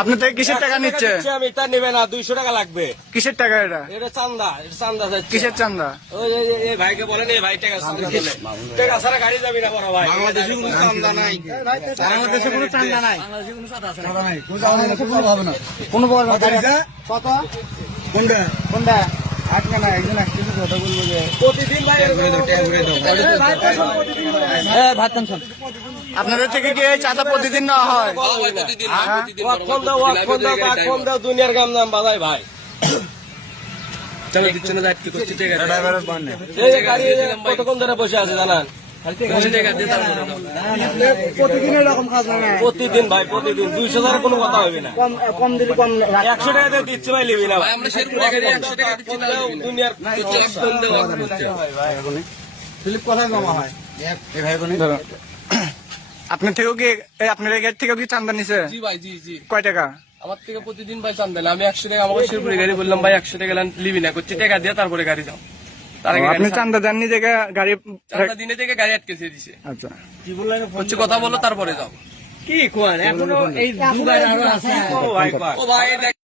আপনি থেকে কিসের টাকা নিচ্ছে? আমি তার নেবে না, 200 টাকা লাগবে। কিসের টাকা এটা? এটা চান্দা, এটা চান্দা যাচ্ছে। কিসের চান্দা? ওই এই ভাইকে বলেন, এই ভাই টাকা চান্দা দিলে। টাকা ছাড়া গাড়ি যাবি না বড় ভাই। বাংলাদেশে কোনো চান্দা নাই, বাংলাদেশে কোনো চান্দা নাই, বাংলাদেশে কোনো চাঁদা আছে না। কোনো কত কোনটা কোনটা আটকা না একজন একটু কথা বলবো যে প্রতিদিন ভাই আপনাদের থেকে কি এই চাঁদা প্রতিদিন নেওয়া হয়? ফোন দাও দুনিয়ার গাম নাম বাজায় ভাই। দিচ্ছে না, কি করছে এই গাড়ি কতক্ষণ ধরে বসে আছে জানান? প্রতিদিন এরকম কাজ হয় না, প্রতিদিন ভাই, প্রতিদিন 200 টাকা কোনো কথা হবে না। কম দিলে কম 100 টাকা দিয়ে দিচ্ছে ভাই, লিবি না ভাই। দুনিয়ার আপনার থেকেও কি আপনার এই গাড়ি থেকেও কি চান্দা নিছে? জি ভাই, জি জি। কয় টাকা? আমার থেকে প্রতিদিন ভাই চান্দা নেয়। আমি 100 টাকা আমাকে শিরপুরে গাড়ি বললাম ভাই 100 টাকা লিবি না, করছি টাকা দিয়ে তারপরে গাড়ি যাও। তার আগে আপনি চান্দা দেননি দেখে গাড়ি চান্দা দিনে থেকে গাড়ি আটকেছে দিছে। আচ্ছা হচ্ছে কথা বলো তারপরে যাও। কি কোন এখনো এই দুবার আরো আছে। ও ভাই, ও ভাই দেখ